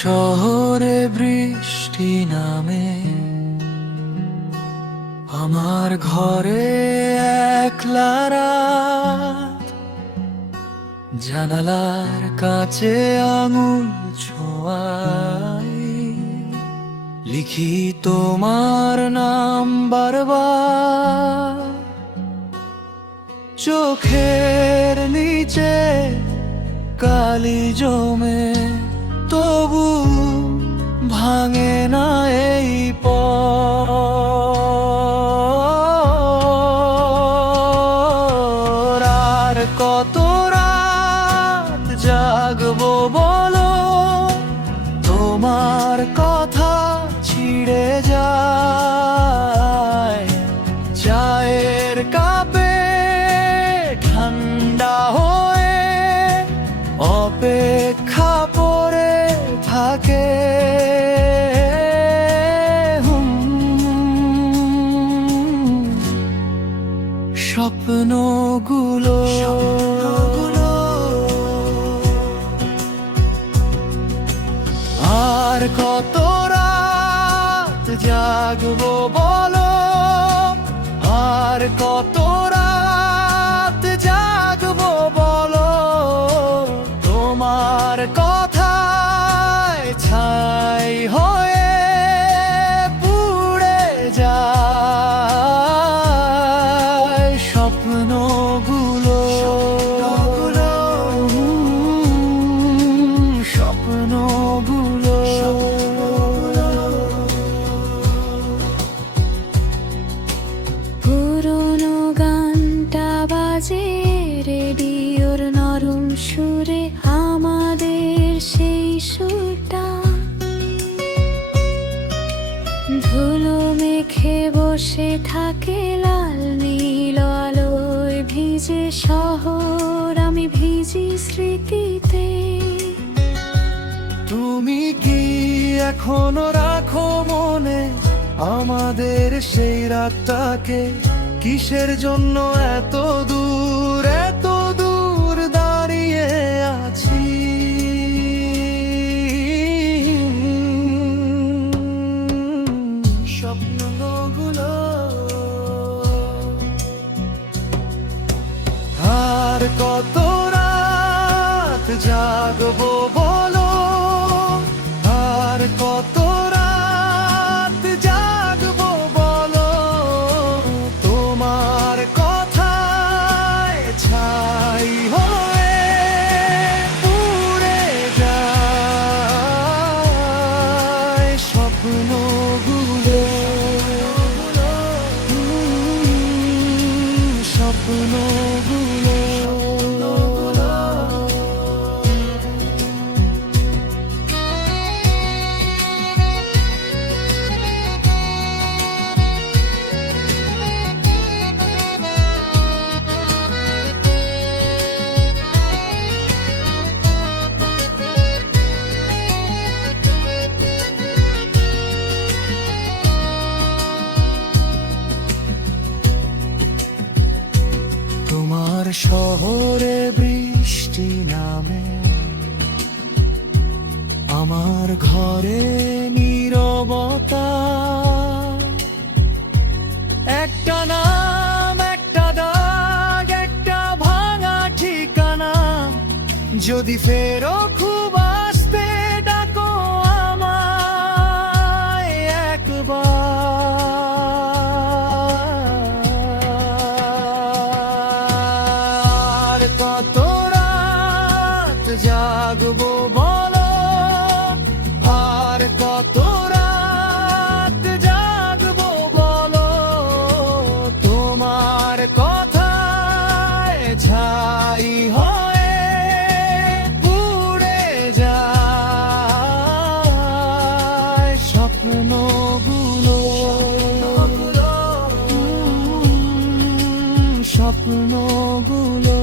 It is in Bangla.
শহরে বৃষ্টি নামে, আমার ঘরে একলা রাত, জানালার কাছে আঙুল ছোঁয়াই, লিখি তোমার নাম বারবার, চোখের নিচে কালি জমে, তবু ভাঙে না এই পর। আর কত রাত জাগবো বলো, তোমার কথা ছিড়ে যায় চায়ের কাপে ঠান্ডা হয়ে, অপেক্ষা পড়ে থাকে। স্বপ্নগুলো আর কত রাত জাগবো বলো, আর কত রাত জাগবো বলো, তোমার কথায় ছাই হয়ে পুড়ে যায় স্বপ্নগুলো। স্বপ্নগুলো পুরোনো গানটা বাজে রেডিওর নরম সুরে, আমাদের সেই সুরটা ধুলো মেখে বসে থাকে লাল নীল আলোয় ভিজে শহর, আমি ভিজি স্মৃতিতে। তুমি কি এখনো রাখো মনে আমাদের সেই রাতটাকে? কিসের জন্য এত দূর দাঁড়িয়ে আছি? স্বপ্নগুলো আর কত রাত জাগবো বলো, আর কত রাত জাগবো বলো, তোমার কথায় ছাই হয়ে পুড়ে যায় স্বপ্নগুলো। স্বপ্নগুলো তোমার শহরে বৃষ্টি নামে, আমার ঘরে নীরবতা, একটা নাম, একটা দাগ, একটা ভাঙা ঠিকানা, যদি ফেরো খুব আসতে ডাকো আমায় একবার। কত রাত জাগবো বলো, আর কত রাত জাগবো বলো, তোমার কথায় ছাই হয়ে পুড়ে যায় স্বপ্নগুলো। স্বপ্নগুলো